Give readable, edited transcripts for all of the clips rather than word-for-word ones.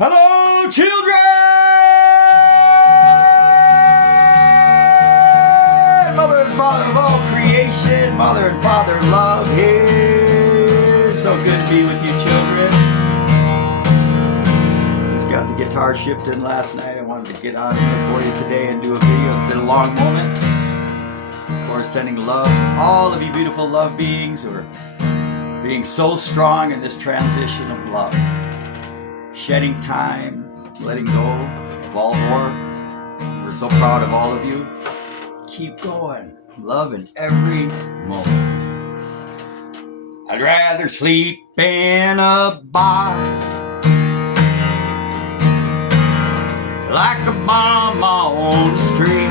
Hello, children! Mother and father of all creation, mother and father of love here. So good to be with you, children. Just got the guitar shipped in last night. I wanted to get on here for you today and do a video. It's been a long moment. Of course, sending love to all of you beautiful love beings who are being so strong in this transition of love. Shedding time, letting go of all war. We're so proud of all of you. Keep going. Love in every moment. I'd rather sleep in a box like a bomb on the street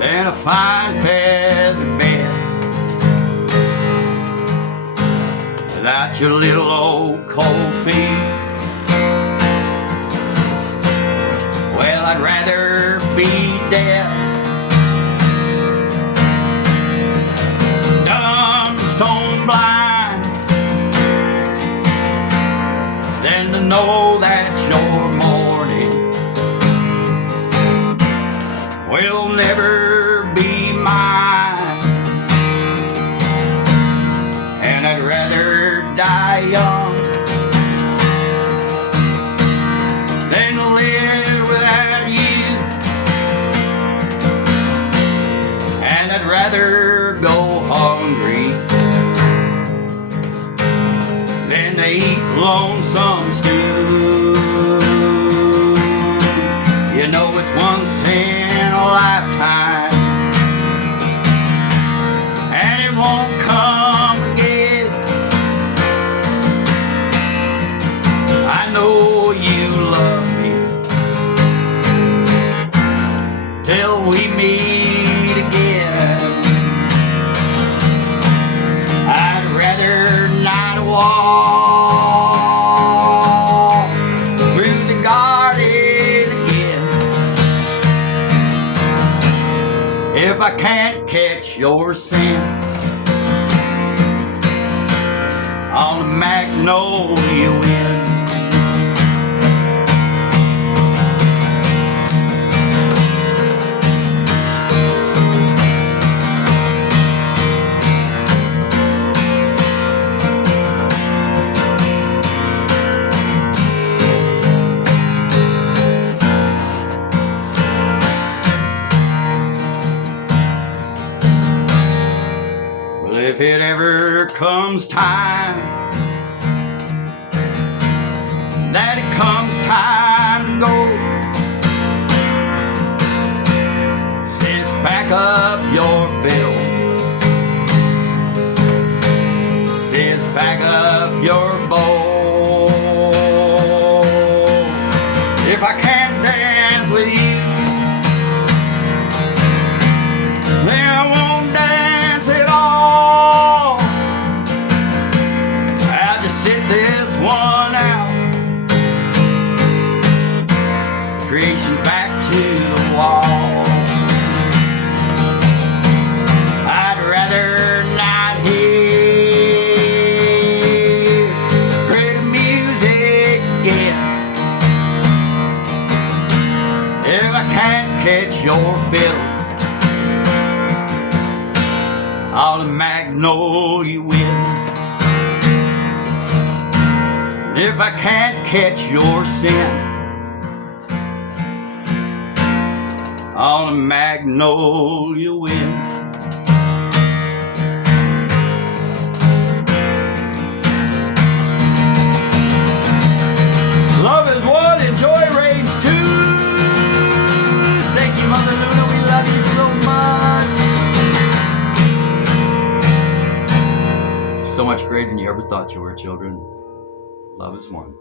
than a fine feather bed without your little old cold feet. Well, I'd rather be dead, dumb, stone blind, than to know that your morning will never be mine. And I'd rather die young than to live without you. And I'd rather go hungry than to eat lonesome stew. You know it's once in a lifetime, and it won't come again. I know you love me till we meet again. I'd rather not walk through the garden again if I can't catch your scent on the Magnolia wind. Well, if it ever comes time that it comes time to go, sis, pack up your fiddle. Sis, pack up your bow. If I can't dance with you, then I won't dance at all. I'll just sit this one out. Creation's back to the wall. I'd rather not hear pretty music again if I can't catch your fiddle on the Magnolia wind. If I can't catch your scent on a Magnolia wind. Love is one and joy reigns two. Thank you, Mother Luna. We love you so much. So much greater than you ever thought you were, children. Love is one.